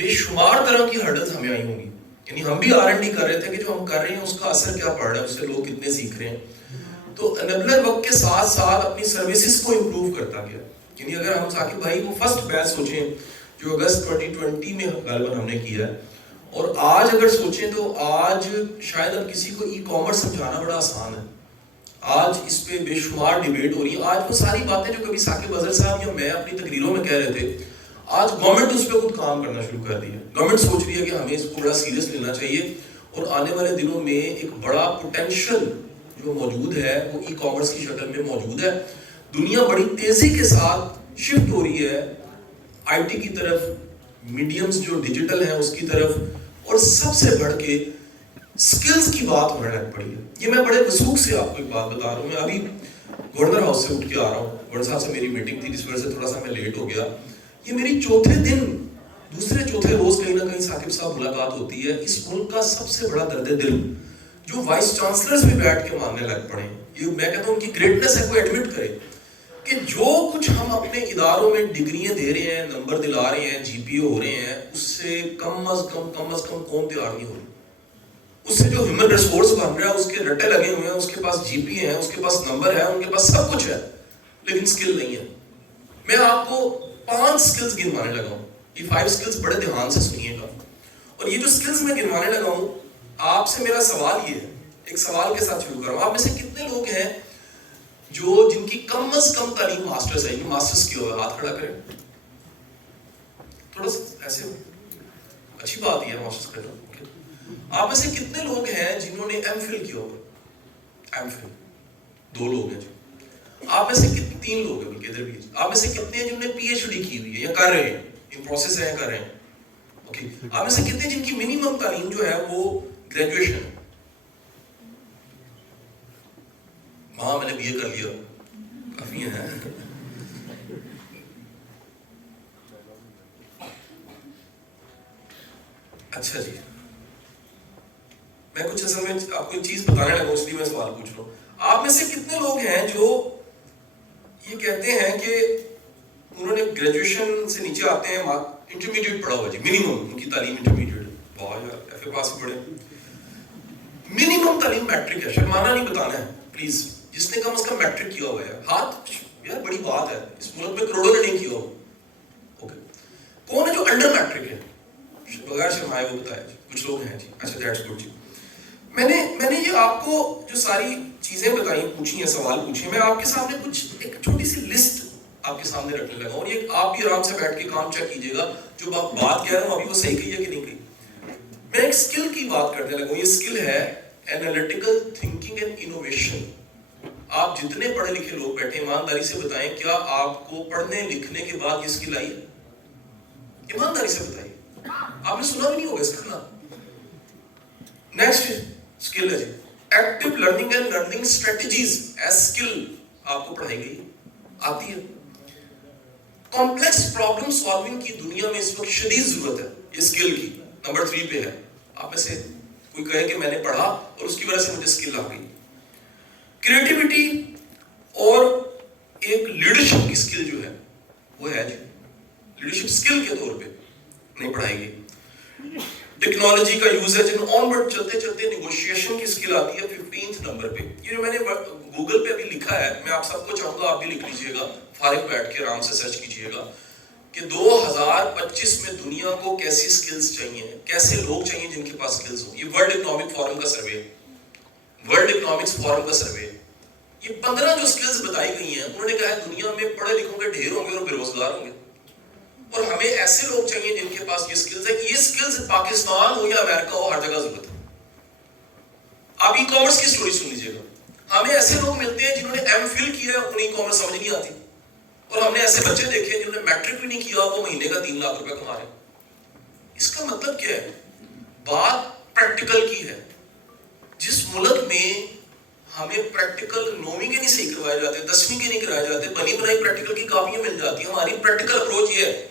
بے شمار طرح کی ہرڈلز ہمیں آئی ہوں گی. یعنی ہم بھی R&D کر رہے تھے کہ جو ہم کر رہے ہیں اس کا اثر کیا پڑ رہا ہے, اس سے لوگ کتنے سیکھ رہے ہیں. تو انیبلر وقت کے ساتھ ساتھ اپنی سروسز کو امپروو کرتا گیا. یعنی اگر ہم ثاقب بھائی کو فرسٹ بیچ سوچیں جو اگست 2020 میں غالباً ہم نے کیا ہے, اور آج اگر سوچیں تو آج شاید اب کسی کو ای کامرس سمجھانا بڑا آسان ہے. آج اس پہ بے شمار ڈیبیٹ ہو رہی ہے. آج وہ ساری باتیں جو کبھی ثاقب اظہر صاحب یا میں اپنی تقریروں میں کہہ رہے تھے, آج گورنمنٹ اس پہ خود کام کرنا شروع کر دی ہے. گورنمنٹ سوچ رہی ہے کہ ہمیں اس کو بڑا سیریس لینا چاہیے, اور آنے والے دنوں میں ایک بڑا پوٹینشیل جو موجود ہے وہ ای کامرس کی شکل میں موجود ہے. دنیا بڑی تیزی کے ساتھ شفٹ ہو رہی ہے آئی ٹی کی طرف, میڈیمز جو ڈیجیٹل ہیں اس کی طرف, اور سب سے بڑھ کے سکلز کی بات ہونے لگ پڑی ہے. یہ میں بڑے وثوق سے آپ کو ایک بات بتا رہا ہوں. میں ابھی گورنر ہاؤس سے اٹھ کے آ رہا ہوں, گورنر صاحب سے میری میٹنگ تھی جس وجہ سے تھوڑا سا میں لیٹ ہو گیا. یہ میری چوتھے دن, دوسرے چوتھے روز کہیں نہ کہیں ثاقب صاحب ملاقات ہوتی ہے. اس ملک کا سب سے بڑا درد دل جو وائس چانسلرز بھی بیٹھ کے ماننے لگ پڑے, یہ میں کہتا ہوں ان کی گریٹنس ہے, کوئی ایڈمٹ کرے کہ جو کچھ ہم اپنے اداروں میں ڈگریاں دے رہے ہیں, نمبر دلا رہے ہیں, جی پی او ہو رہے ہیں, اس سے کم از کم قوم تیار نہیں ہو رہی. اس سے جو ہیومن ریسورس بن رہا ہے اس کے رٹے لگے ہوئے ہیں, اس کے پاس جی پی ہیں, اس کے پاس نمبر ہے, ان کے پاس سب کچھ ہے, لیکن سکل نہیں ہے. میں آپ کو 5 سکلز گنوانے لگا ہوں. یہ 5 سکلز بڑے دھیان سے سنیے گا. اور یہ جو سکلز میں گنوانے لگا ہوں, آپ سے میرا سوال یہ ہے, ایک سوال کے ساتھ شروع کروں. آپ میں سے کتنے لوگ ہیں جو جن کی کم از کم تعلیم ماسٹرز ہے؟ ماسٹرز کیا ہوا ہے, ہاتھ کھڑا کریں. تھوڑا سا ایسے اچھی بات یہ ہے ماسٹرز کرنا. آپ میں سے کتنے لوگ ہیں جنہوں نے ایم فل کیا ہوا؟ ایم فل 2 لوگ ہیں. جو آپ میں سے 3 لوگ ہیں ادھر بھی. آپ میں سے کتنے ہیں جنہوں نے پی ایچ ڈی کی ہوئی ہے یا کر رہے ہیں, ان پروسیس ہے, کر رہے ہیں؟ اوکے. آپ میں سے کتنے جن کی منیمم تعلیم جو ہے وہ گریجویشن ہے؟ ہاں میں نے بی اے کر لیا, کافی ہیں. اچھا جی, میں کچھ اصل میں آپ کو ایک چیز بتانے لگا اس لیے میں سوال پوچھ رہا ہوں. آپ میں سے کتنے لوگ ہیں جو یہ کہتے ہیں کہ انہوں نے گریجویشن سے نیچے آتے ہیں, انٹرمیڈیٹ پڑھا ہوا جی, منیمم ان کی تعلیم انٹرمیڈیٹ. واہ یار, ایف اے پاس بھی پڑھے. منیمم تعلیم میٹرک ہے, شرمانا نہیں بتانا ہے پلیز. جس نے کم از کم میٹرک کیا ہوا ہے ہاتھ, یار بڑی بات ہے, اس ملک میں کروڑوں نے نہیں کیا ہوا. اوکے. کون ہے جو انڈر میٹرک ہے بغیر شرمائے وہ بتایا جی. کچھ لوگ ہیں جی. اچھا دیٹس گڈ جی. میں نے یہ آپ کو جو ساری چیزیں بتائیں, پوچھی ہیں, سوال پوچھے, میں آپ کے سامنے کچھ ایک چھوٹی سی لسٹ آپ کے سامنے رکھنے لگا, اور یہ آپ بھی آرام سے بیٹھ کے کام چیک کیجیے گا جو بات کہہ رہا ہوں ابھی وہ صحیح کہی ہے کہ نہیں کہی. میں ایک سکل کی بات کرنے لگا ہوں. یہ سکل ہے انالیٹیکل تھنکنگ اینڈ انوویشن. آپ جتنے پڑھے لکھے لوگ بیٹھے ایمانداری سے بتائیں, کیا آپ کو پڑھنے لکھنے کے بعد یہ سکل آئی ہے؟ ایمانداری سے بتائیے. آپ نے سنا بھی نہیں ہوگا اس کا نام. نیکسٹ سکل ہے جی active learning and learning strategies as skill. آپ کو پڑھائی گئی آتی ہے. کمپلیکس پرابلم سالونگ کی دنیا میں اس وقت شدید ضرورت ہے یہ سکل کی. نمبر 3 پہ ہے. آپ میں سے کوئی کہے کہ میں نے پڑھا اور اس کی وجہ سے مجھے سکل آ گئی. کریٹیوٹی اور ایک لیڈرشپ کی سکل جو ہے وہ ہے جی. لیڈرشپ سکل کے طور پہ نہیں پڑھائی گئی. ٹیکنالوجی کا یوز ہے جن آن ورڈ چلتے چلتے نیگوشیشن کی سکل آتی ہے 15 نمبر پہ. یہ جو میں نے گوگل پہ ابھی لکھا ہے, میں آپ سب کو چاہوں گا آپ بھی لکھ لیجئے گا, فارغ بیٹھ کے آرام سے سرچ کیجئے گا کہ 2025 میں دنیا کو کیسی سکلز چاہیے, کیسے لوگ چاہیے جن کے پاس سکلز ہوں. یہ ورلڈ اکنامک فورم کا سروے, ورلڈ اکنامکس فورم کا سروے. یہ 15 جو سکلز بتائی گئی ہیں, انہوں نے کہا ہے دنیا میں پڑھے لکھوں کے ڈھیر ہوں گے اور بے روزگار ہوں گے, اور ہمیں ایسے لوگ چاہیے جن کے پاس یہ سکلز ہے. یہ سکلز پاکستان ہو یا امریکہ ہو, ہر جگہ ضرورت ہے. آپ ای کامرس کی سٹوری سن لیجئے گا. ہمیں ایسے لوگ ملتے ہیں جنہوں نے ایم فل کیا ہے, انہیں ای کامرس سمجھ نہیں آتی, اور ہم نے ایسے بچے دیکھے جنہوں نے میٹرک بھی نہیں کیا, وہ مہینے کا 3 لاکھ روپے کما رہے ہیں. اس کا مطلب کیا ہے؟ بات پریکٹیکل کی ہے. جس ملک میں ہمیں پریکٹیکل 9ویں کے نہیں صحیح کروائے جاتے, 10ویں کے نہیں کرائے جاتے, بنی بنائی پریکٹیکل کی کاپیاں مل جاتی ہیں. ہماری پریکٹیکل اپروچ یہ ہے,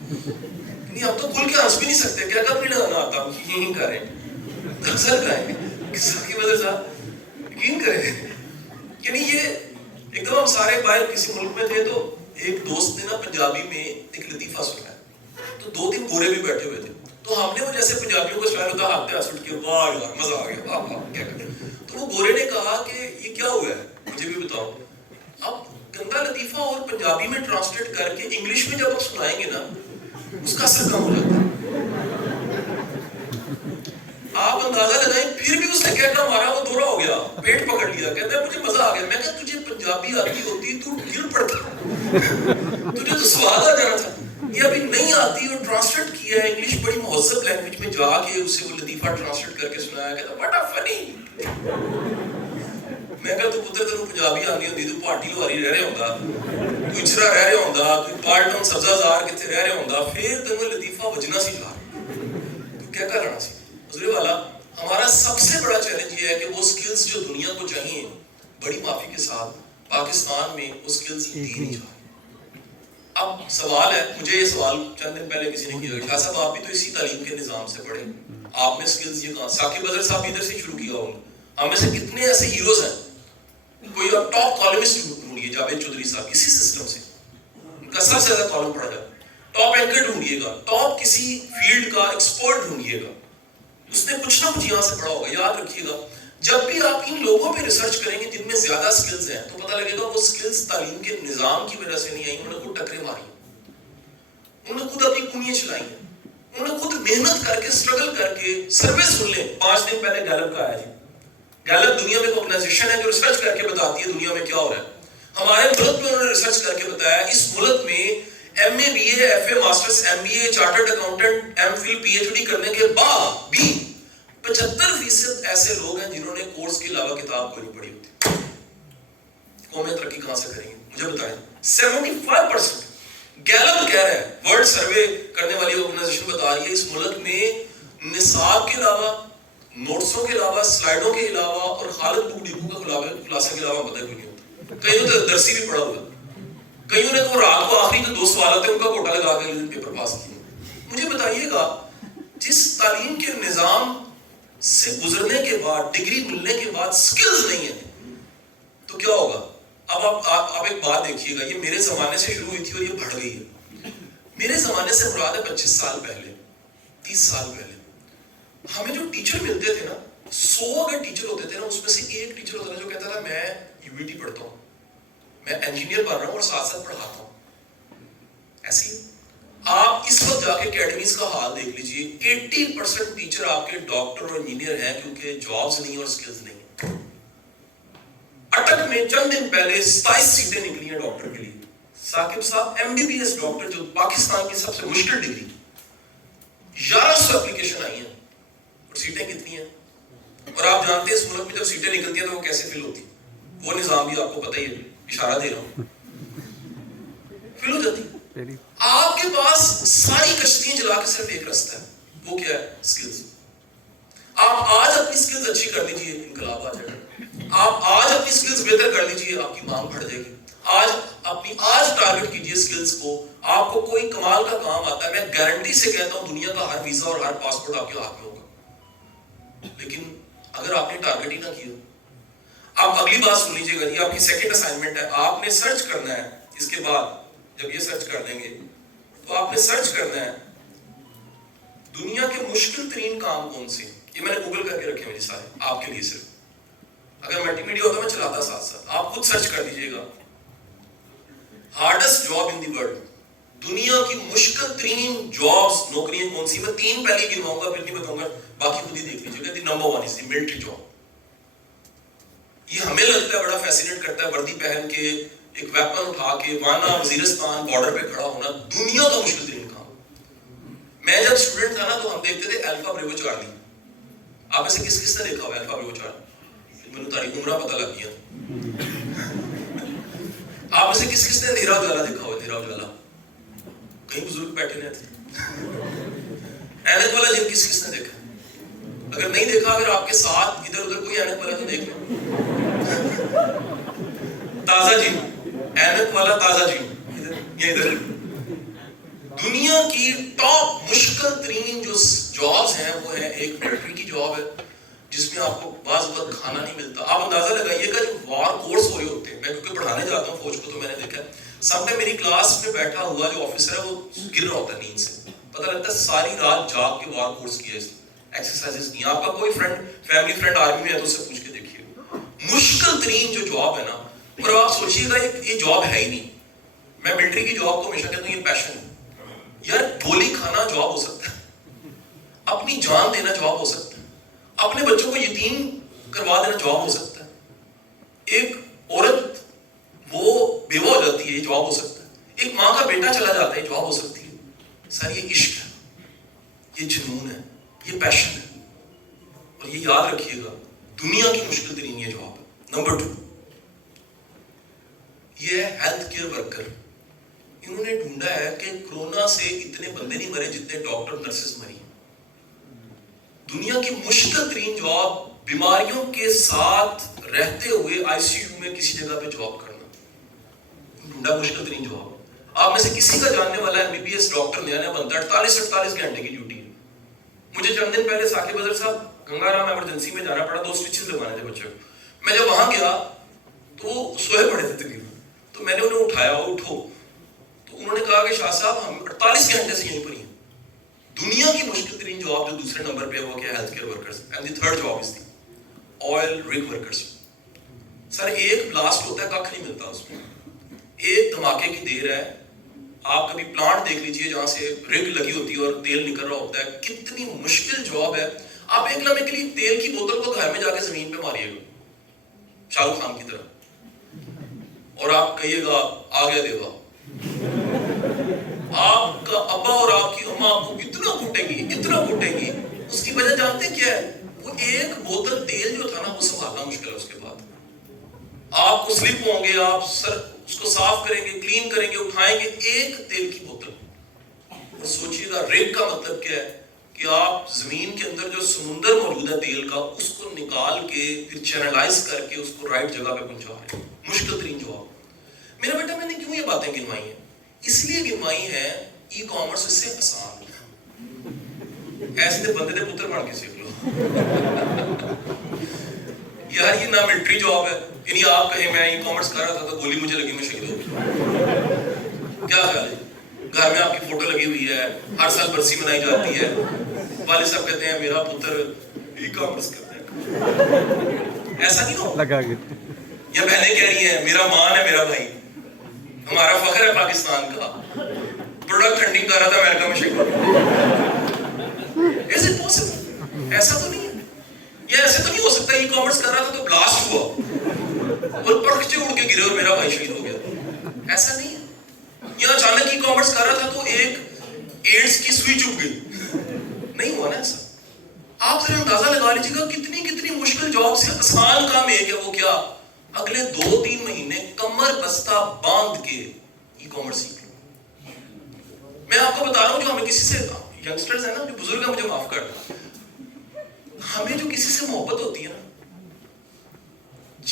نہیں ہم تو کھل کے ہنس بھی نہیں سکتے, کیا کب نہیں لگانا آتا, ہم یہی کر رہے ہیں. دراصل کا ہے کس کی وجہ سے یقین کریں. یعنی یہ ایک دم ہم سارے باہر کسی ملک میں تھے, تو ایک دوست نے نا پنجابی میں ایک لطیفہ سنا ہے, تو 2-3 گورے بھی بیٹھے ہوئے تھے. تو ہم نے وہ جیسے پنجابیوں کو اسٹائل ہوتا ہاتھ پہ ہاتھ سٹ کے واہ یار مزہ آ گیا واہ واہ کیا کریں. تو وہ گورے نے کہا کہ یہ کیا ہوا ہے مجھے بھی بتاؤ. اب گندا لطیفہ اور پنجابی میں ٹرانسلیٹ کر کے انگلش میں جب آپ سنائیں گے نا اس کا اثر کم ہو جاتا ہے. آپ اندازہ لگائیں پھر بھی اس نے کہنا مارا وہ دورا ہو گیا پیٹ پکڑ لیا کہتا ہے مجھے مزہ آ گیا. میں کہا تجھے پنجابی آتی ہوتی تو گر پڑتا تجھے تو سواد آ جانا تھا. یہ ابھی نہیں آتی اور ٹرانسلیٹ کیا ہے انگلش بڑی مہذب لینگویج میں جا کے اسے وہ لطیفہ ٹرانسلیٹ کر کے سنایا کہتا واٹ آ فنی. میں کہا تو پتر تینوں پنجابی آندی ہوندی تو پہاٹی لوہاری رہ رہا ہوندا کوئی اچرا رہ رہا ہوندا کوئی پالٹن سبزہ زار کتے رہ رہا ہوندا پھر تینوں لطیفہ وجنا سی جا تو کیا کرنا سی. حضور والا ہمارا سب سے بڑا چیلنج یہ ہے کہ وہ سکلز جو دنیا کو چاہیے بڑی معافی کے ساتھ پاکستان میں وہ سکلز دی نہیں جا رہی. اب سوال ہے مجھے یہ سوال چند دن پہلے کسی نے کیا شاہ صاحب آپ بھی تو اسی تعلیم کے نظام سے پڑھے آپ نے سکلز یہ کہاں ثاقب اظہر صاحب ادھر سے شروع کیا ہوگا. ہم میں سے کتنے ایسے ہیروز ہیں کوئی ٹاپ کالمسٹ ڈھونڈیے جاوید چودھری صاحب اسی سسٹم سے ان کا سب سے زیادہ کالم پڑھا جائے. ٹاپ اینکر ڈھونڈیے گا ٹاپ کسی فیلڈ کا ایکسپرٹ ڈھونڈیے گا اس نے کچھ نہ کچھ یہاں سے پڑھا ہوگا. یاد رکھیے گا جب بھی آپ ان لوگوں پہ ریسرچ کریں گے جن میں زیادہ سکلز ہیں تو پتہ لگے گا وہ سکلز تعلیم کے نظام کی وجہ سے نہیں آئی. انہوں نے خود ٹکریں ماری انہوں نے خود اپنی کنیاں چلائی ہیں انہوں نے خود محنت کر کے اسٹرگل کر کے سروے سن لیں. 5 دن پہلے گیلپ کا آیا جی. گیلپ دنیا میں ایک آرگنائزیشن ہے جو ریسرچ کر کے بتاتی ہے دنیا میں کیا ہو رہا ہے. ہمارے ملک میں انہوں نے ریسرچ کر کے بتایا اس ملک میں M A B A F A masters M B A chartered accountant M Phil P H D کرنے کے بعد بھی 75% ایسے لوگ ہیں جنہوں نے کورس کے علاوہ کتاب کوئی نہیں پڑھی ہوتی. قومیں ترقی کہاں سے کریں گے مجھے بتائیں. 75% گیلپ کہہ رہا ہے ورلڈ سروے کرنے والی آرگنائزیشن بتا رہی ہے اس ملک میں نصاب کے علاوہ نوٹسوں کے علاوہ سلائیڈوں کے علاوہ اور خالد بک ڈپو کا خلاصہ کے علاوہ پتہ کوئی نہیں ہوتا. کئیوں نے درسی بھی پڑھا ہوا کئیوں نے تو رات کو آخری جو 2 سوالات ہیں ان کا کوٹا لگا کے پیپر پاس کیے. مجھے بتائیے گا جس تعلیم کے نظام سے گزرنے کے بعد ڈگری ملنے کے بعد سکلز نہیں ہیں تو کیا ہوگا. اب آپ ایک بات دیکھیے گا یہ میرے زمانے سے شروع ہوئی تھی اور یہ بڑھ گئی ہے. میرے زمانے سے مراد ہے 25 سال پہلے 30 سال پہلے ہمیں جو ٹیچر ملتے تھے نا 100 اگر ٹیچر ہوتے تھے نا اس میں سے ایک ٹیچر ہوتا تھا جو کہتا تھا میں یو بی ٹی پڑھتا ہوں میں انجینئر بن رہا ہوں اور ساتھ ساتھ پڑھاتا ہوں. ایسی آپ اس وقت جا کے اکیڈمیز کا حال دیکھ لیجئے 80% ٹیچر آپ کے ڈاکٹر اور انجینئر ہیں کیونکہ جابز نہیں اور سکلز نہیں. اٹک میں چند دن پہلے 27 سیٹیں نکلی ہیں ڈاکٹر کے لیے. ثاقب صاحب M B B S doctor جو پاکستان کی سب سے مشکل ڈگری 1100 اپلیکیشن آئی ہیں اور سیٹیں کتنی ہیں. اور آپ جانتے ہیں اس ملک میں جب سیٹیں نکلتی ہیں تو وہ کیسے فل ہوتی ہیں. وہ نظام بھی آپ کو پتہ ہی ہے اشارہ دے رہا ہوں فل ہو جاتی. آپ کے پاس ساری کشتیاں جلا کے صرف ایک راستہ ہے وہ کیا ہے سکلز. آپ آج اپنی سکلز اچھی کر لیجئے انقلاب آ جائے گا. آپ آج اپنی سکلز بہتر کر لیجئے آپ کی مانگ بڑھ جائے گی. آج ٹارگٹ کیجئے سکلز کو آپ کو کوئی کمال کا کام آتا ہے. میں گارنٹی سے کہتا ہوں دنیا کا ہر ویزا اور ہر پاسپورٹ آپ کے ہاتھ میں ہوگا. لیکن اگر آپ نے ٹارگٹ ہی نہ کیا آپ اگلی بات سن لیجئے گا. یہ آپ کی سیکنڈ اسائنمنٹ ہے. آپ نے سرچ کرنا ہے اس کے بعد جب یہ سرچ کر دیں گے تو آپ نے سرچ کرنا ہے دنیا کے مشکل ترین کام کون سے. یہ میں نے گوگل کر کے رکھے ہیں سارے آپ کے لیے. صرف اگر ملٹی میڈیا ہوتا میں چلاتا ساتھ ساتھ آپ خود سرچ کر دیجئے گا hardest job in the world. دنیا کی مشکل ترین جابز نوکریاں کون سی. میں 3 پہلے گنواؤں گا پھر نہیں بتاؤں گا باقی خود ہی دیکھ لیجیے گا. نمبر 1 از دی ملٹری جاب. یہ ہمیں لگتا ہے بڑا فیسینیٹ کرتا ہے وردی پہن کے ایک ویپن اٹھا کے وانا وزیرستان بارڈر پہ کھڑا ہونا دنیا کا مشکل ترین کام. میں جب اسٹوڈنٹ تھا نا تو ہم دیکھتے تھے الفا بریوو چارلی. آپ میں سے کس نے دیکھا ہوا الفا بریوو چارلی. میرے تاریخ عمرہ پتہ لگ گیا. آپ میں سے کس نے اندھیرا اجالا دیکھا ہوا. اندھیرا اجالا کئی بزرگ بیٹھے رہتے اینک والا جن کس نے دیکھا. اگر نہیں دیکھا اگر آپ کے ساتھ ادھر ادھر کوئی اینک والا تو دیکھ لیں. تازہ جی اینک والا تازہ جی ادھر. دنیا کی ٹاپ مشکل ترین جو جابز ہیں وہ ہے ایک ملٹری کی جاب ہے جس میں آپ کو بعض وقت کھانا نہیں ملتا. آپ اندازہ لگائیے گا جو وار کورس ہوئے ہوتے ہیں. میں کیونکہ پڑھانے جاتا ہوں فوج کو تو میں نے دیکھا ہے سم ٹائم میری کلاس میں بیٹھا ہوا جو آفیسر ہے وہ گر رہا ہوتا ہے نیند سے. پتہ لگتا ہے ساری رات جاگ کے وار کورس کیا اس ایکسرسائزز نہیں. آپ کا کوئی فرینڈ فیملی فرینڈ آرمی میں ہے تو اس سے پوچھ کے دیکھیے, مشکل ترین جو جاب ہے نا, اور آپ سوچیے گا یہ جاب ہے ہی نہیں. میں ملٹری کی جاب کو ہمیشہ کہتا ہوں یہ پیشن ہے. یار گولی کھانا جاب ہو سکتا ہے, اپنی جان دینا جاب ہو سکتا ہے, اپنے بچوں کو یتیم کروا دینا جاب ہو سکتا ہے, ایک عورت وہ بیوہ ہو جاتی ہے یہ جاب ہو سکتا ہے, ایک ماں کا بیٹا چلا جاتا ہے یہ جاب ہو سکتی ہے. سر یہ عشق ہے, یہ جنون ہے, یہ پیشن ہے. اور یہ یاد رکھیے گا دنیا کی مشکل ترین یہ جاب ہے. نمبر 2 یہ ہے ہیلتھ کیئر ورکر. انہوں نے ڈھونڈا ہے کہ کرونا سے اتنے بندے نہیں مرے جتنے ڈاکٹر نرسز مری. دنیا کی مشکل ترین جاب بیماریوں کے ساتھ رہتے ہوئے آئی سی یو میں کسی جگہ پہ جاب کرنا. ڈھونڈا مشکل ترین جاب. آپ میں سے کسی کا جاننے والا ہے MBBS ڈاکٹر نیا بنتا ہے, 48 گھنٹے کی ڈیوٹی ہے. مجھے چند دن پہلے ثاقب اظہر صاحب گنگا رام ایمرجنسی میں جانا پڑا, 2 سٹچز لگوانے تھے بچوں کو. میں جب وہاں گیا تو وہ سوئے پڑے تھے تقریباً, تو میں نے انہیں اٹھایا, وہ اٹھو. تو انہوں نے کہا کہ شاہ صاحب ہم 48 گھنٹے سے یہیں پر ہی ہیں. دنیا کی مشکل ترین جاب جو دوسرے نمبر پہ ہے وہ کیا ہے, health care workers. And the third job is the oil Rig workers. سر ایک بلاسٹ ہوتا ہے ککھ نہیں ملتا اس میں, ایک دھماکے کی دیر ہے. آپ کبھی پلانٹ دیکھ لیجئے جہاں سے رگ لگی ہوتی ہے اور تیل نکل رہا ہوتا ہے, کتنی مشکل جاب ہے. آپ ایک لمحے کے لیے تیل کی بوتل کو گھر میں جا کے زمین پہ ماریے گا شاہ رخ خان کی طرح, اور آپ کہیے گا آ گیا دیوا. آپ کا ابا اور آپ کی اماں آپ کو اتنا کوٹیں گی. اس کی وجہ جانتے کیا ہے, وہ ایک بوتل تیل جو تھا نا وہ سنبھالنا مشکل ہے. اس کے بعد آپ کو سلپ ہوں گے, آپ سر اس کو صاف کریں گے, کلین کریں گے, اٹھائیں گے, ایک تیل کی بوتل. اور سوچیے گا ریگ کا مطلب کیا ہے کہ آپ زمین کے اندر جو سمندر موجود ہے تیل کا, اس کو نکال کے پھر چینلائز کر کے اس کو رائٹ جگہ پہ پہنچا رہے ہیں. مشکل ترین جواب. میرا بیٹا میں نے کیوں یہ باتیں گنوائی ہیں, اس لیے گنوائی ہیں ای کامرس اس سے آسان ہے. ایسے بندے دے پتر بن کے سیکھ لو. یار یہ نہ ملٹری جاب ہے, یعنی آپ کہیں میں ای کامرس کر رہا تھا تو گولی مجھے لگی میں شہید ہو گیا. کیا خیال ہے, گھر میں آپ کی فوٹو لگی ہوئی ہے, ہر سال برسی منائی جاتی ہے, والد صاحب کہتے ہیں میرا پتر ای کامرس کرتا ہے. ایسا نہیں ہو لگا گیا. یا بہنیں کہہ رہی ہیں میرا مان ہے میرا بھائی, ہمارا فخر ہے پاکستان کا, پروڈکٹ ہنٹنگ کر رہا تھا امریکہ میں شکل. Is it possible? ایسا تو نہیں ہے. یا ایسے تو نہیں ہو سکتا ای کامرس کر رہا تھا تو بلاسٹ ہوا اور پرخچے اڑ کے گرے اور میرا بھائی شہید ہو گیا. ایسا نہیں ہے. یا اچانک ای کامرس کر رہا تھا تو ایک ایڈز کی سوئی چپ گئی. نہیں ہوا نا ایسا. آپ ذرا اندازہ لگا لیجیے گا کتنی مشکل جاب سے آسان کام ایک ہے, وہ کیا, اگلے 2-3 مہینے کمر بستہ باندھ کے ای کامرس سیکھ لو. میں آپ کو بتا رہا ہوں جو ہمیں کسی سے, ینگسٹرز ہیں نا جو بزرگ ہیں مجھے معاف کر دیں, ہمیں جو کسی سے محبت ہوتی ہے نا,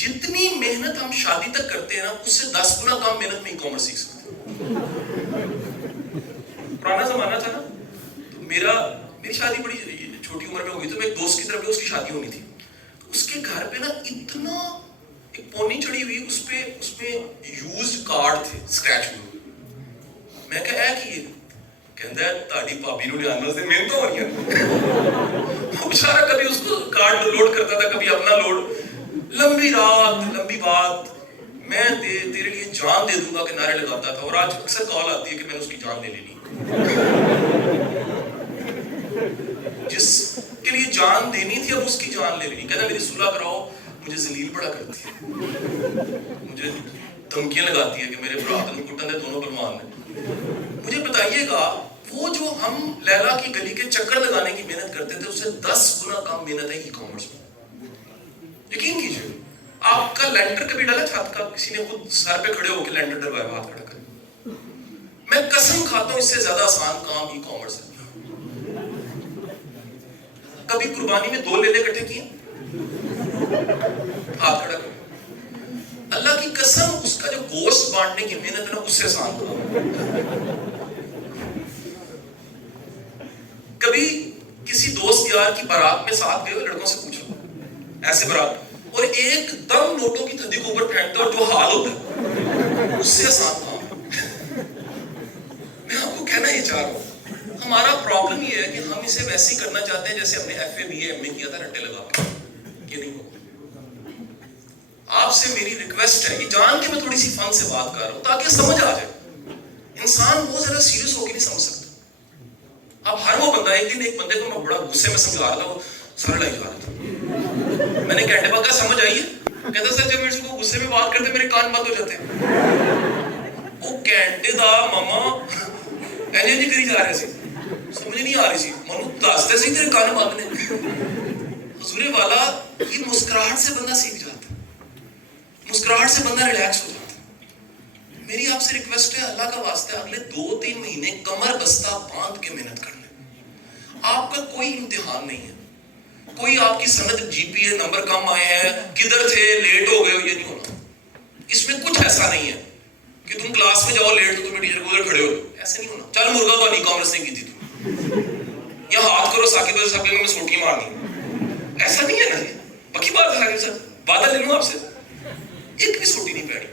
جتنی محنت ہم شادی تک کرتے ہیں نا اس سے 10 گنا کم محنت میں ای کامرس سیکھ سکتے ہیں. پرانا زمانہ تھا نا, تو میری شادی بڑی چھوٹی عمر میں ہوئی, تو میں ایک دوست کی طرف اس کی شادی ہونی تھی. اس کے گھر پہ نا اتنا ایک پونی چڑی ہوئی, اس پہ یوزڈ کارڈ تھے اسکریچ ہوئے. میں کہا ہے کہ یہ کہندا ہے تہاڈی بھابی نوں لیاون واسطے محنت ہو رہی ہے. وہ بیچارہ کبھی اس کو کارڈ لوڈ کرتا تھا, کبھی اپنا لوڈ. لمبی رات لمبی بات, میں تیرے لیے جان دے دوں گا کہ نعرے لگاتا تھا. اور آج اکثر کال آتی ہے کہ میں نے اس کی جان لے لینی. جس کے لیے جان دینی تھی اب اس کی جان لے لینی. کہنا میری صلح کراؤ, مجھے ذلیل بڑا کرتی ہے, مجھے دھمکیاں لگاتی ہے کہ میرے برات کٹن دے دونوں بلوان نے. مجھے بتائیے گا وہ جو ہم لیلا کی گلی کے چکر لگانے کی محنت کرتے تھے, اس سے 10 گنا کم محنت ہے ای کامرس میں. یقین کیجیے. آپ کا لینڈر کبھی ڈالا چھت کا, کسی نے خود سر پہ کھڑے ہو کے لینڈر ڈلوایا ہاتھ کھڑا کر. میں قسم کھاتا ہوں اس سے زیادہ آسان کام ای کامرس ہے. کبھی قربانی میں 2 لیلے اکٹھے کیے, ہاتھ کھڑا کر. اللہ کی قسم اس کا جو گوشت بانٹنے کی محنت ہے نا اس سے آسان کام. کبھی کسی دوست یار کی بارات میں ساتھ گئے, لڑکوں سے پوچھو ایسے برابر, اور ایک دم نوٹوں کی تھدی کو اوپر پھینکتا اور جو حال ہوتا ہے اس سے آسان کام. میں آپ کو کہنا یہ چاہ رہا ہوں, ہمارا ہم اسے ویسے ہی کرنا چاہتے ہیں جیسے ہم نے FA BA MA کیا تھا رٹے لگا کے. یہ نہیں ہوگا. آپ سے میری ریکویسٹ ہے, یہ جان کے میں تھوڑی سی فن سے بات کر رہا ہوں تاکہ سمجھ آ جائے. انسان بہت زیادہ سیریس ہو کے نہیں سمجھ سکتا. اب ہر وہ بندہ, ایک دن ایک بندے کو میں بڑا غصے میں سمجھا رہا تھا, وہ سر لائی جا رہا تھا. میں نے گھنٹے بعد کہا سمجھ آئی ہے؟ کہتا سر جب میرے کو غصے میں بات کرتے میرے کان بند ہو جاتے ہیں. وہ گھنٹے دا ماما ایجنٹی کری جا رہے سی, سمجھ نہیں آ رہی سی. منو دستے سی تیرے کان بند نے. حضور والا, یہ مسکراہٹ سے بندہ سیکھ جاتا ہے, مسکراہٹ سے بندہ ریلیکس ہو جاتا ہے. میری آپ سے ریکویسٹ ہے, اللہ کا واسطہ اگلے 2-3 مہینے کمر بستہ باندھ کے محنت کر لیں. آپ کا کوئی امتحان نہیں ہے, کوئی آپ کی سند GPA نمبر کم آئے ہیں, کدھر تھے, لیٹ ہو گئے ہو, یہ نہیں ہونا. اس میں کچھ ایسا نہیں ہے کہ تم کلاس میں جاؤ لیٹ تو تمہیں ٹیچر کو ادھر کھڑے ہو, ایسے نہیں ہونا. چل مرغا تو نہیں کامرس نہیں کی تھی تم, یا ہاتھ کرو ثاقب صاحب میں سوٹی مارنی, ایسا نہیں ہے نا. پکی بات ہے ثاقب صاحب, وعدہ لے لوں آپ سے, ایک بھی سوٹی نہیں پڑی.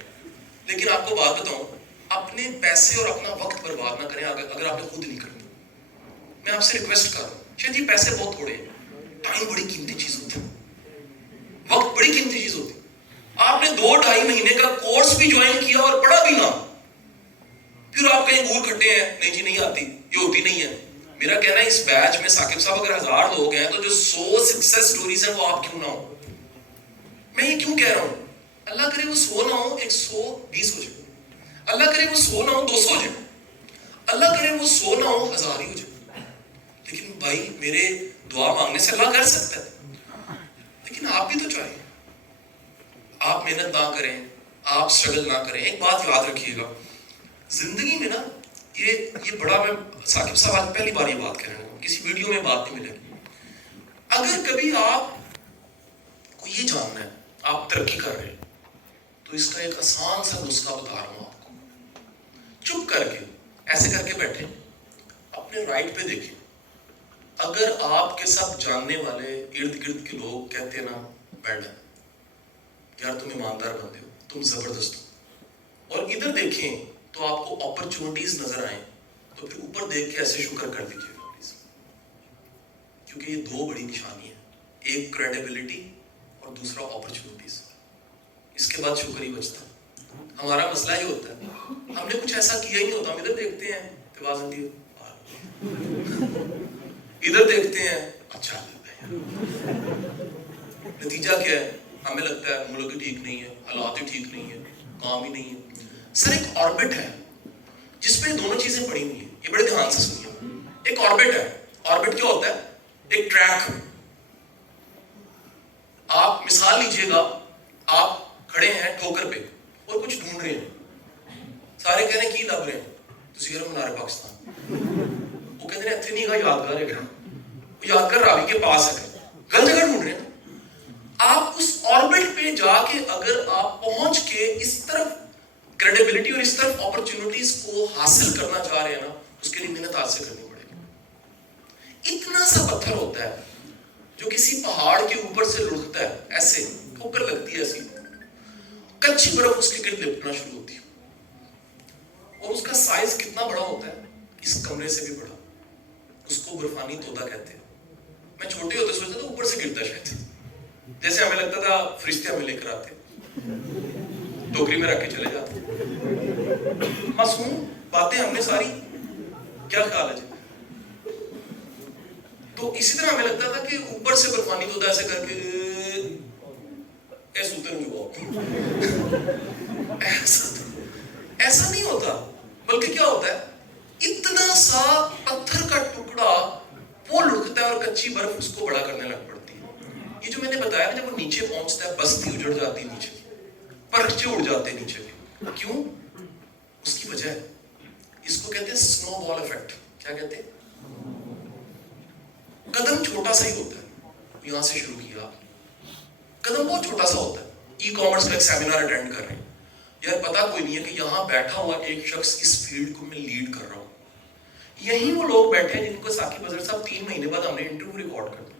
لیکن آپ کو بات بتاؤں, اپنے پیسے اور اپنا وقت برباد نہ کریں اگر آپ نے خود نہیں کرنا. میں آپ سے ریکویسٹ کر رہا ہوں, شاید یہ پیسے بہت تھوڑے ہیں, ٹائم بڑی قیمتی چیز ہوتی ہے, وقت بڑی قیمتی چیز ہوتی ہے. آپ نے 2-2.5 مہینے کا کورس بھی جوائن کیا اور پڑھا بھی نہ, پھر آپ کہیں گول کھٹے ہیں, نہیں جی نہیں آتی, یہ ہوتی نہیں ہے. میرا کہنا ہے اس بیچ میں ثاقب صاحب اگر 1000 لوگ ہیں تو جو 100 سکسیس سٹوریز ہیں وہ آپ کیوں نہ ہو. میں یہ کیوں کہہ رہا ہوں, اللہ کرے وہ 100 نہ ہو, 120 ہو جائے. اللہ کرے وہ 100 نہ ہو, 200 ہو جائے. اللہ کرے وہ 100 نہ ہو, 1000 ہی ہو جائے. لیکن بھائی میرے دعا مانگنے سے اللہ کر سکتا ہے, لیکن آپ بھی تو چاہیے. آپ محنت نہ کریں, آپ سٹرگل نہ کریں. ایک بات یاد رکھیے گا زندگی میں نا, یہ بڑا, میں ثاقب صاحب آج پہلی بار یہ بات کہہ رہا ہوں, کسی ویڈیو میں بات نہیں ملے گی. اگر کبھی آپ کو یہ جاننا ہے آپ ترقی کر رہے ہیں تو اس کا ایک آسان سا نسخہ بتا رہا ہوں آپ کو. چپ کر کے ایسے کر کے بیٹھے, اپنے رائٹ پہ دیکھیں. اگر آپ کے سب جاننے والے ارد گرد کے لوگ کہتے ہیں نا بیٹھ یار تم ایماندار بندے ہو, تم زبردست ہو, اور ادھر دیکھیں تو آپ کو اپرچونٹیز نظر آئیں, تو پھر اوپر دیکھ کے ایسے شکر کر دیجیے گا پلیز. کیونکہ یہ 2 بڑی نشانی ہیں, ایک کریڈیبلٹی اور دوسرا اپرچونٹیز. اس کے بعد شکر ہی بچتا. ہمارا مسئلہ یہ ہوتا ہے, ہم نے کچھ ایسا کیا ہی نہیں ہوتا. ہم ادھر دیکھتے ہیں توازن دی, ادھر دیکھتے ہیں اچھا لگتا ہے. نتیجہ کیا ہے, ہمیں لگتا ہے ملک ٹھیک نہیں ہے, حالات ہی ٹھیک نہیں ہے, کام ہی نہیں ہے. سر ایک آربٹ ہے جس پہ دونوں چیزیں پڑی ہوئی ہیں, یہ بڑے دھیان سے سنیے. ایک آربٹ ہے. آربٹ کیا ہوتا ہے؟ ایک ٹریک. آپ مثال لیجئے گا, آپ کھڑے ہیں ٹھوکر پہ اور کچھ ڈھونڈ رہے ہیں, سارے کہہ رہے ہیں کی لگ رہے ہیں, تو سیرہ منار پاکستان. وہ کہتے ہیں اتنے نہیں گا یادگار ہے, وہ یادگار راوی کے پاس ہے, غلط جگہ ڈھونڈ رہے ہیں. آپ اس آربٹ پہ جا کے اگر آپ پہنچ کے اس طرف کریڈیبلٹی اور اس طرف اپرچونٹیز کو حاصل کرنا چاہ رہے ہیں نا, اس کے لیے محنت آج سے کرنی پڑے گی. اتنا سا پتھر ہوتا ہے جو کسی پہاڑ کے اوپر سے لڑکتا ہے, ایسے ٹھوکر لگتی ہے ایسی, کچی برف اس کے گرد لپٹنا شروع ہوتی ہے, اور اس کا سائز کتنا بڑا ہوتا ہے, اس کمرے سے بھی بڑا. اس کو برفانی طوطا کہتے ہیں. میں چھوٹے ہوتے سوچتا تھا اوپر سے گرتا شاید, جیسے ہمیں لگتا تھا فرشتے ہمیں لے کر آتے, ٹوکری میں رکھ کے چلے جاتے. معصوم باتیں ہم نے ساری, کیا خیال ہے جی. تو اسی طرح ہمیں لگتا تھا کہ اوپر سے برفانی طوطا ایسے کر کے ایسے اتر ہوا. ایسا نہیں ہوتا, بلکہ کیا ہوتا ہے, اتنا سا پتھر کا ٹکڑا وہ لڑکتا ہے اور کچی برف اس کو بڑا کرنے لگ پڑتی ہے. یہ جو میں نے بتایا جب وہ نیچے پہنچتا ہے بستی اجڑ جاتی ہے, نیچے پرچے اڑ جاتے ہیں نیچے کے. کیوں؟ اس کی وجہ ہے, اس کو کہتے ہیں سنو بال ایفیکٹ. کیا کہتے ہیں؟ قدم چھوٹا سا ہی ہوتا ہے, یہاں سے شروع کیا, قدم بہت چھوٹا سا ہوتا ہے. ای کامرس کا ایک سیمینار اٹینڈ کر رہے ہیں, یار پتا کوئی نہیں ہے کہ یہاں بیٹھا ہوا ایک شخص اس فیلڈ کو میں لیڈ کر رہا ہوں. یہی وہ لوگ بیٹھے ہیں جن کو ثاقب اظہر صاحب 3 مہینے بعد ہم نے انٹرویو ریکارڈ کر دیا.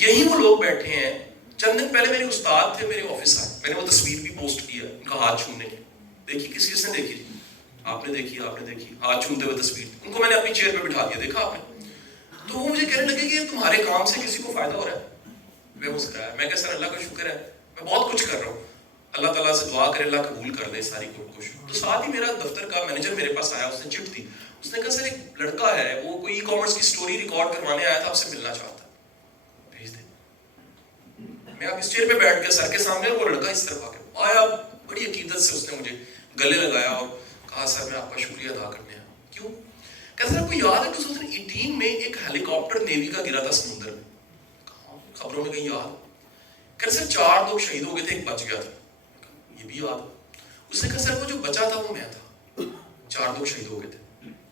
یہی وہ لوگ بیٹھے ہیں, چند دن پہلے میرے استاد تھے, میرے آفس آئے, میں نے وہ تصویر بھی پوسٹ کیا ان کا ہاتھ چھونے کی. دیکھی کس نے دیکھی جی؟ آپ نے دیکھی, آپ نے دیکھی ہاتھ چھومتے ہوئے تصویر. ان کو میں نے اپنی چیئر پہ بٹھا دیا, دیکھا آپ نے. تو وہ مجھے کہنے لگے کہ تمہارے کام سے کسی کو فائدہ ہو رہا ہے؟ میں مسکرایا، میں کہا سر اللہ کا شکر ہے، میں بہت کچھ کر رہا ہوں، اللہ تعالیٰ سے دعا کرے اللہ قبول کر دے ساری کوشش. تو ساتھ ہی میرا دفتر کا مینیجر میرے پاس آیا، اس نے چٹ دی، اس نے کہا سر ایک لڑکا ہے وہ کوئی ای کامرس کی سٹوری ریکارڈ کروانے آیا تھا، آپ سے ملنا چاہتا ہے، بھیج دیں. میں اب اس چیئر پہ بیٹھ کے سر کے سامنے، وہ لڑکا اس طرف آ کے آیا، بڑی عقیدت سے اس نے مجھے گلے لگایا اور کہا سر میں آپ کا شکریہ ادا کرنے آیا. کیوں؟ کہتے ہیں آپ کو یاد ہے 2018 میں ایک ہیلی کاپٹر نیوی کا گرا تھا سمندر میں، خبروں میں کہیں یاد؟ کہتے سر 4 لوگ شہید ہو گئے تھے، ایک بچ گیا تھا. یہ بھی یاد. اس نے کہا سر وہ جو بچا تھا وہ میں تھا، 4 لوگ شہید ہو گئے تھے.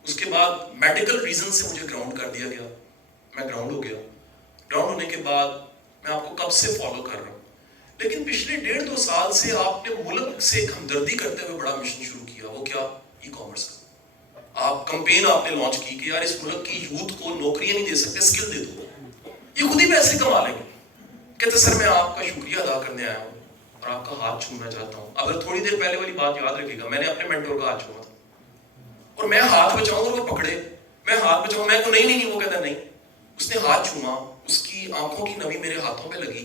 اس کے بعد میڈیکل ریزن سے مجھے گراؤنڈ کر دیا گیا، میں گراؤنڈ ہو گیا. گراؤنڈ ہونے کے بعد میں آپ کو کب سے فالو کر رہا ہوں، لیکن پچھلے 1.5-2 سال سے آپ نے ملک سے ایک ہمدردی کرتے ہوئے بڑا مشن شروع کیا. وہ کیا؟ ای کامرس کا. آپ کمپین آپ نے لانچ کی کہ یار اس ملک کی یوتھ کو نوکریاں نہیں دے سکتے، اسکل دے دو، یہ خود ہی پیسے کما لیں گے. کہتے سر میں آپ کا شکریہ ادا کرنے آیا ہوں اور آپ کا ہاتھ چھونا چاہتا ہوں. اگر تھوڑی دیر پہلے والی بات یاد رکھے گا، میں نے اپنے مینٹور کا ہاتھ چھونا تھا اور میں ہاتھ بچاؤں اور وہ پکڑے، میں ہاتھ بچاؤں، میں کو نہیں، وہ کہتا نہیں. اس نے ہاتھ چھوما، اس کی آنکھوں کی نمی میرے ہاتھوں پہ لگی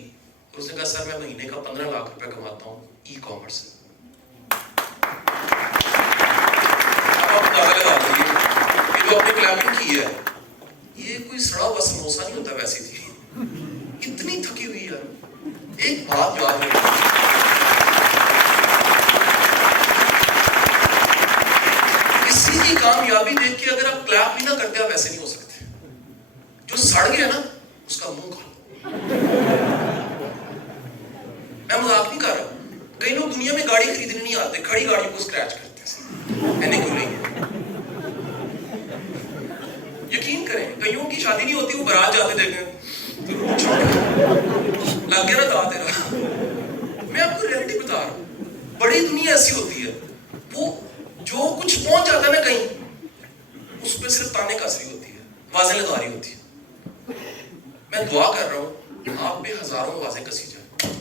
اور اس نے کہا سر میں مہینے کا 15 لاکھ روپے کماتا ہوں ای کامرس سے. آپ اندازہ لگا لیجیے یہ جو آپ نے کلیپنگ کی ہے، یہ کوئی سڑا ہوا سموسا نہیں ہوتا ویسی تھی، اتنی تھکی ہوئی ہے. ایک بات یاد رکھیں، کسی کی کامیابی دیکھ کے اگر آپ کلیپ بھی نہ کرتے آپ ویسے نہیں ہو سکتے. جو سڑ گیا نا اس کا منہ کھولو. میں مذاق نہیں کر رہا. کئی لوگ دنیا میں گاڑی خریدنے نہیں آتے، کھڑی گاڑی کو اسکریچ کرتے ہیں، میں نے کیوں نہیں. یقین کریں کئیوں کی شادی نہیں ہوتی، وہ بارات جاتے دیکھیں لگ گیا نا دا تیرا. میں آپ کو ریئلٹی بتا رہا ہوں، بڑی دنیا ایسی ہوتی ہے، وہ جو کچھ پہنچ جاتا ہے نا کہیں، اس پہ صرف تانے کا اثری ہوتی ہے، واضح لگا رہی ہوتی ہے. میں دعا کر رہا ہوں آپ پہ ہزاروں واضح کسی جائے.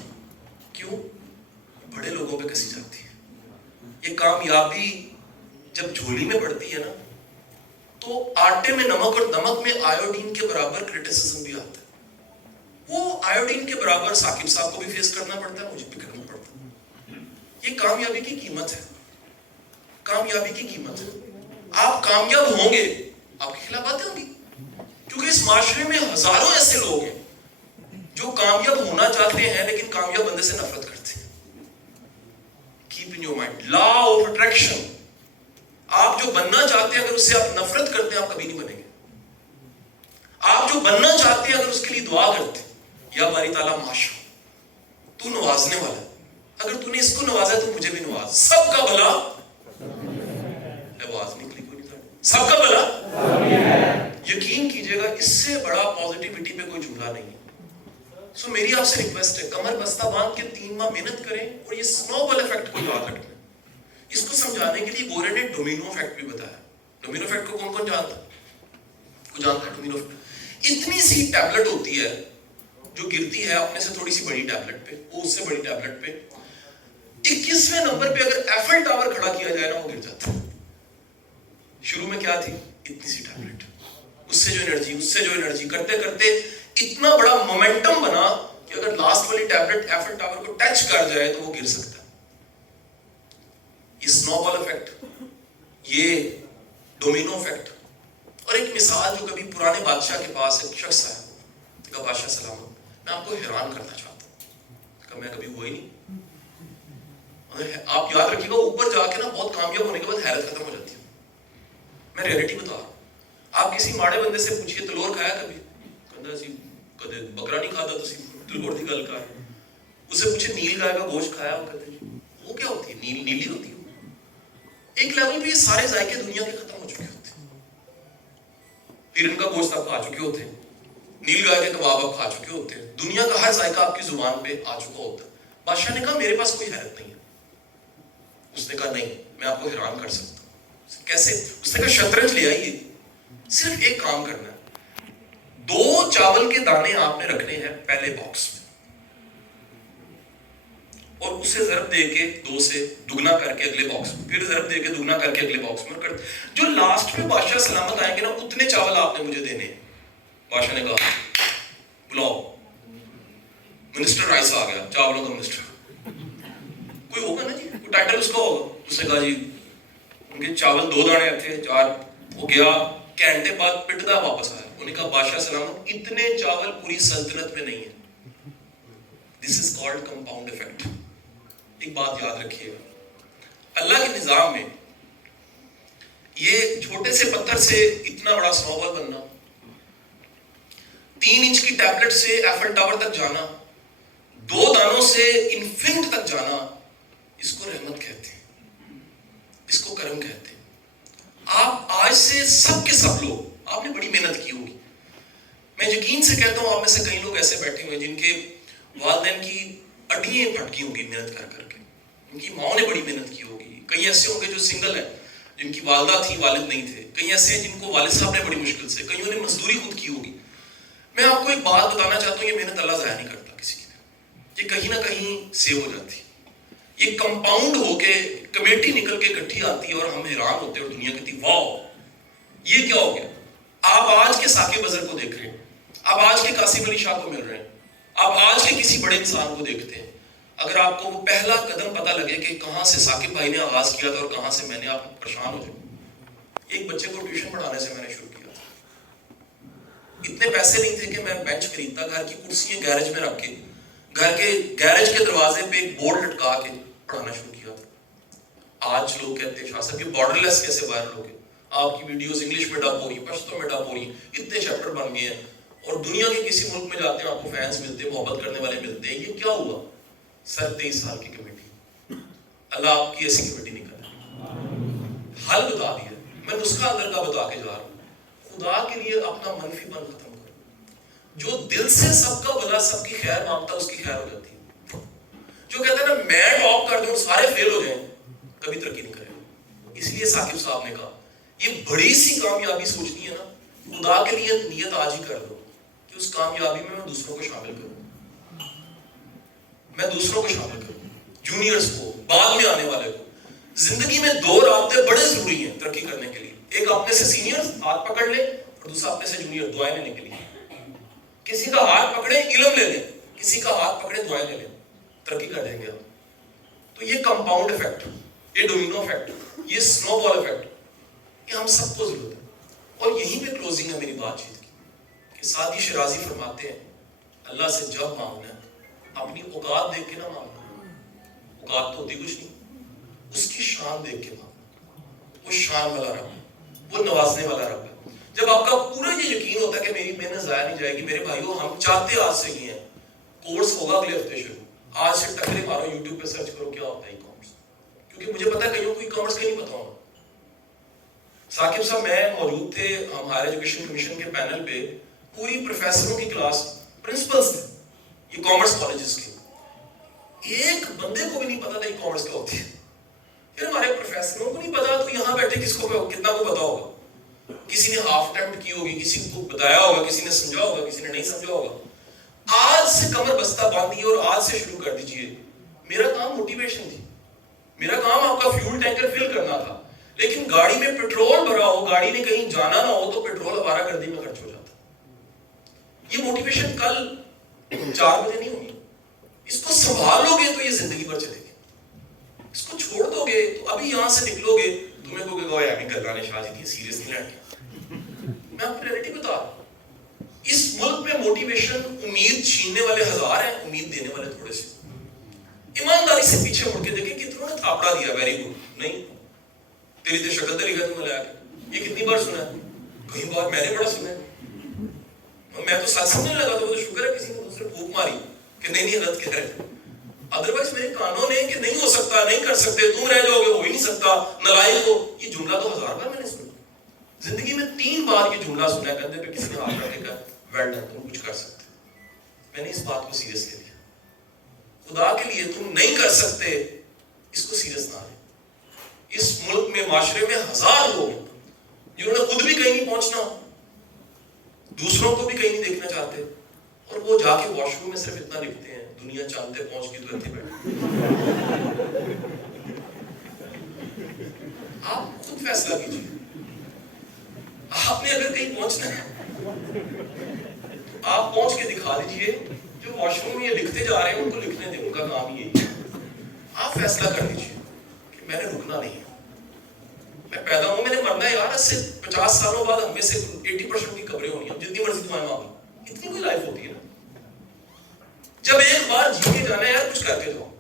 کیوں؟ بڑے لوگوں پہ کسی جاتی ہے. یہ کامیابی جب جھولی میں پڑتی ہے نا تو آٹے میں نمک اور نمک میں آیوڈین کے برابر کرٹیسزم بھی آتا ہے. وہ آیوڈین کے برابر ثاقب صاحب کو بھی فیس کرنا پڑتا ہے، مجھے بھی کرنا پڑتا ہے. یہ کامیابی کی قیمت ہے، کامیابی کی قیمت ہے. آپ کامیاب ہوں گے، آپ کے خلاف باتیں ہوں گی، کیونکہ اس معاشرے میں ہزاروں ایسے لوگ ہیں جو کامیاب ہونا چاہتے ہیں لیکن کامیاب بندے سے نفرت کرتے ہیں. Keep in your mind law of attraction. آپ جو بننا چاہتے ہیں اگر اس سے آپ نفرت کرتے ہیں آپ کبھی نہیں بنیں گے. آپ جو بننا چاہتے ہیں اگر اس کے لیے دعا کرتے ہیں یا باری تعالیٰ ماشاء تو نوازنے والا ہے، اگر تو نے اس کو نوازا تو مجھے بھی نواز. سب کا بھلا، آواز نکلی کوئی نہیں، سب کا بھلا. یقین کیجئے گا اس سے بڑا پازیٹیوٹی پہ کوئی جملہ نہیں. سو میری آپ سے ریکویسٹ ہے کمر بستہ باندھ کے 3 ماہ محنت کریں اور یہ سنو بال افیکٹ کو یاد رکھیں. اس کو سمجھانے کے لیے گورے نے ڈومینو افیکٹ بھی بتایا. ڈومینو افیکٹ کو کون کون جانتا؟ کوئی جانتا ہے ڈومینو افیکٹ؟ اتنی سی ٹیبلٹ ہوتی ہے جو گرتی ہے اپنے سے تھوڑی سی بڑی ٹیبلٹ پہ، وہ اس سے بڑی ٹیبلٹ پہ 21ویں نمبر پہ اگر ایفل ٹاور کھڑا کیا جائے نا وہ گر جاتا ہے. شروع میں کیا تھی؟ اتنی سی ٹیبلٹ، اس سے جو انرجی کرتے کرتے اتنا بڑا مومنٹم بنا کہ اگر لاسٹ والی ٹیبلٹ ایفل ٹاور کو ٹچ کر جائے تو وہ گر سکتا ہے. یہ سنو بال افیکٹ، یہ ڈومینو افیکٹ. اور ایک مثال جو کبھی پرانے بادشاہ کے پاس ایک شخص آیا، کہا بادشاہ سلام، میں آپ کو حیران کرنا چاہتا ہوں. کہا میں کبھی ہوا ہی نہیں. آپ یاد رکھیے گا اوپر جا کے نا بہت کامیاب ہونے کے بعد حیرت ختم ہو جاتی ہے. میں ریئلٹی بتا رہا ہوں. آپ کسی ماڑے بندے سے پوچھئے تلور کھایا کبھی؟ کہتا سی کدے بکرا نہیں کھاتا تو تلور دی گل کر. اس سے پوچھے نیل گائے کا گوشت کھایا؟ وہ کہتے ہیں وہ کیا ہوتی ہے؟ نیلی ہوتی ہے. ایک لیول پہ یہ سارے ذائقے دنیا کے ختم ہو چکے ہوتے ہیں. ہرن کا گوشت آپ کھا چکے ہوتے ہیں، نیل گائے کے کباب آپ کھا چکے ہوتے ہیں، دنیا کا ہر ذائقہ آپ کی زبان پہ آ چکا ہوتا ہے. بادشاہ نے کہا میرے پاس کوئی حیرت نہیں ہے. اس نے کہا نہیں، میں آپ کو حیران کر سکتا ہوں. کیسے؟ اس نے کہا شطرنج لے آئیے، صرف ایک کام کرنا ہے، 2 چاول کے دانے آپ نے رکھنے ہیں پہلے باکس میں اور اسے ضرب دے کے 2 سے دگنا کر کے اگلے باکس میں، پھر ضرب دے کے دگنا کر کے اگلے باکس میں. جو لاسٹ میں بادشاہ سلامت آئیں گے نا اتنے چاول آپ نے مجھے دینے ہیں. بادشاہ نے کہا بلاؤ منسٹر رائس آ گیا, چاولوں کا منسٹر, کوئی ہوگا نا جی, کوئی ٹائٹل اس کا ہوگا. اس نے کہا جی ان کے چاول 2 دانے تھے 4, وہ گیا گھنٹے بعد پٹدا واپس آیا. انہوں نے کہا بادشاہ سلامت, اتنے چاول پوری سلطنت میں نہیں ہے. دس از کالڈ کمپاؤنڈ افیکٹ. ایک بات یاد رکھیے گا, اللہ کے نظام میں یہ چھوٹے سے پتھر سے اتنا بڑا سنو بال بننا, 3 انچ کی ٹیبلٹ سے ایفل ٹاور تک جانا, 2 دانوں سے انفینٹ تک جانا, اس کو رحمت کہتے ہیں, اس کو کرم کہتے ہیں. آپ آج سے سب کے سب لوگ, آپ نے بڑی محنت کی ہوگی. میں یقین سے کہتا ہوں آپ میں سے کئی لوگ ایسے بیٹھے ہوئے جن کے والدین کی اڈیاں پھٹ گئی ہوں گی محنت کر کر کے, ان کی ماں نے بڑی محنت کی ہوگی. کئی ایسے ہوں گے جو سنگل ہیں, جن کی والدہ تھی والد نہیں تھے. کئی ایسے ہیں جن کو والد صاحب نے بڑی مشکل سے, کئیوں نے مزدوری خود کی ہوگی. میں آپ کو ایک بات بتانا چاہتا ہوں, یہ محنت اللہ ضائع نہیں کرتا کسی کی, یہ کہیں نہ کہیں سیو ہو جاتی. یہ کمپاؤنڈ ہو کے کمیٹی نکل کے اکٹھی آتی ہے اور ہم حیران ہوتے ہیں اور دنیا کہتی واو یہ کیا ہو گیا. آپ آج کے ثاقب ازر کو دیکھ رہے ہیں, آپ آج کے قاسم علی شاہ کو مل رہے ہیں, آپ آج کے کسی بڑے انسان کو دیکھتے ہیں. اگر آپ کو وہ پہلا قدم پتہ لگے کہ کہاں سے ثاقب بھائی نے آغاز کیا تھا اور کہاں سے میں نے, آپ پریشان ہو جائیں. ایک بچے کو ٹیوشن پڑھانے سے میں نے شروع کیا تھا. اتنے پیسے نہیں تھے کہ میں بینچ خریدتا, گھر کی کرسیاں گیرج میں رکھ کے, گھر کے گیرج کے دروازے پہ ایک بورڈ لٹکا کے پڑھانا شروع کیا تھا. آج لوگ کہتے ہیں شاہ صاحب یہ بارڈر لیس کیسے وائرل ہو گئے, آپ کی ویڈیوز انگلش میں ڈب ہو رہی ہیں, پشتو میں ڈب ہو رہی ہیں, اتنے چیپٹر بن گئے ہیں, اور دنیا کے کسی ملک میں جاتے ہیں آپ کو فینس ملتے ہیں, محبت کرنے والے ملتے ہیں. یہ کیا ہوا؟ سر 23 سال کی کمیٹی. اللہ آپ کی ایسی کمیٹی نہیں کر رہا. حل بتا دیا, میں نسخہ اندر کا بتا کے جا رہا ہوں. خدا کے لیے اپنا منفی پن ختم کرو. جو دل سے سب کا بھلا سب کی خیر مانگتا ہے اس کی خیر ہو جاتی ہے. جو کہتا ہے نا میں ٹاپ کر دوں سارے فیل ہو جائیں, کبھی ترقی نہیں کرے گا. اس لیے ثاقب صاحب نے کہا یہ بڑی سی کامیابی سوچنی ہے نا, خدا کے لیے نیت آج ہی کر دو کہ اس کامیابی میں دوسروں کو شامل کروں, میں دوسروں کو شامل کروں, جونیئرز کو, بعد میں آنے والے کو. زندگی میں 2 رابطے بڑے ضروری ہیں ترقی کرنے کے لیے. ایک اپنے سے سینئر ہاتھ پکڑ لیں, اور دوسرا اپنے سے جونیئر دعائیں لینے کے لیے. کسی کا ہاتھ پکڑے علم لے لیں, کسی کا ہاتھ پکڑے دعائیں لے لیں, ترقی کر دیں گے آپ. تو یہ کمپاؤنڈ افیکٹ, یہ ڈومینو افیکٹ, یہ سنو بال افیکٹ, یہ ہم سب کو ضرورت ہے. اور یہیں پہ کلوزنگ ہے میری بات چیت کی, کہ سعدی شرازی فرماتے ہیں اللہ سے جب مانگنا ہے اپنی اوقات دیکھ کے نہ مانگنا. اوقات تو ہوتی کچھ نہیں, اس کی شان دیکھ کے مانگنا. وہ شان والا رب ہے, وہ نوازنے والا رب ہے. جب آپ کا پورا یہ یقین ہوتا ہے کہ میری محنت ضائع نہیں جائے گی. میرے بھائیو ہم چاہتے آج سے ہی ہیں, کورس ہوگا اگلے ہفتے شروع, آج سے ٹکرے مارو, یوٹیوب پہ سرچ کرو کیا ہوتا ہے ای کامرس, کیونکہ مجھے پتا ہے کئیوں کو ای کامرس کا نہیں پتا ہوگا. ثاقب صاحب میں موجود تھے, ہم ہائر ایجوکیشن کمیشن کے پینل پہ, پوری پروفیسروں کی کلاس, پرنسپلز تھے ای کامرس کالجز کے. ایک بندے کو بھی نہیں پتا تھا ای کامرس کیا ہوتی ہے. پھر ہمارے پروفیسروں کو نہیں پتا تو یہاں بیٹھے کس کو کتنا کو پتا ہوگا. کسی نے ہاف اٹیمپٹ کی ہوگی, کسی کو بتایا ہوگا, کسی نے سمجھا ہوگا, کسی نے نہیں سمجھا ہوگا. آج سے کمر بستہ باندھیے اور آج سے شروع کر دیجئے. میرا کام موٹیویشن تھی, میرا کام آپ کا فیول ٹینکر فل کرنا تھا. لیکن گاڑی میں پیٹرول بھرا ہو, گاڑی نے کہیں جانا نہ ہو تو پیٹرول آوارہ گردی میں خرچ ہو جاتا. یہ موٹیویشن کل 4 بجے نہیں ہوگی. اس کو سنبھالو گے تو یہ زندگی بھر چلے گی. اس کو چھوڑ دو گے تو ابھی یہاں سے نکلو گے تمہیں کو کہ یعنی گلانے شاہ جی سیریس نہیں لینا. میں آپ کو ریئلٹی بتا رہا ہوں. اس ملک میں موٹیویشن امید چھیننے والے 1000 ہیں, امید دینے والے تھوڑے سے. ایمانداری سے پیچھے مڑ کے دیکھیں کتنوں نے تھاپڑا دیا, ویری گڈ, نہیں تیری تو شکل تیری گھر میں لیا کے. یہ کتنی بار سنا ہے, کئی بار میں نے بڑا سنا ہے. میں تو سچ سمجھنے لگا تو شکر ہے کسی نے دوسرے پھونک ماری کہ نہیں غلط کہہ رہے. ادروائز میرے کانوں نے کہ نہیں ہو سکتا, نہیں کر سکتے, تم رہ جاؤ گے, ہو ہی نہیں سکتا, نالائق ہو. یہ جملہ تو 1000 بار میں نے سنا. زندگی میں 3 بار یہ جملہ سنا ہے کندھے پہ کسی نے ہاتھ رکھ کے کہا ویل ڈن, تم کچھ کر سکتے. میں نے اس بات کو سیریس لے لیا. خدا کے لیے تم نہیں کر سکتے, اس کو سیریس نہ لیں. اس ملک میں معاشرے میں 1000 لوگ ہیں جنہوں نے خود بھی کہیں نہیں پہنچنا, دوسروں کو بھی کہیں نہیں دیکھنا چاہتے, اور وہ جا کے واش روم میں صرف اتنا لکھتے ہیں دنیا چاند پہ پہنچ گئی تو اتنے بیٹھے. آپ خود فیصلہ کیجیے, آپ نے اگر کہیں پہنچنا ہے آپ پہنچ کے دکھا دیجئے، جو واش روم میں یہ لکھتے جا رہے ہیں ان کو لکھنے دیں، ان کا کام یہی ہے. آپ فیصلہ کر لیجیے کہ میں نے رکنا نہیں ہے، میں پیدا ہوں، میں نے مرنا ہے یار. اس سے 50 سالوں بعد ہم میں سے 80% کی قبریں ہونی ہیں، جتنی مرضی دعائیں مانگو، اتنی کوئی لائف ہوتی ہے نا. جب ایک بار جی کے جانا ہے یار، کچھ کرتے جاؤ،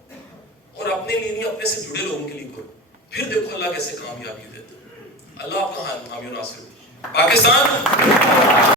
اور اپنے لیے نہیں اپنے سے جڑے لوگوں کے لیے کرو، پھر دیکھو اللہ کیسے کامیابی دیتا ہے. اللہ آپ کا حامی اور ناصر. پاکستان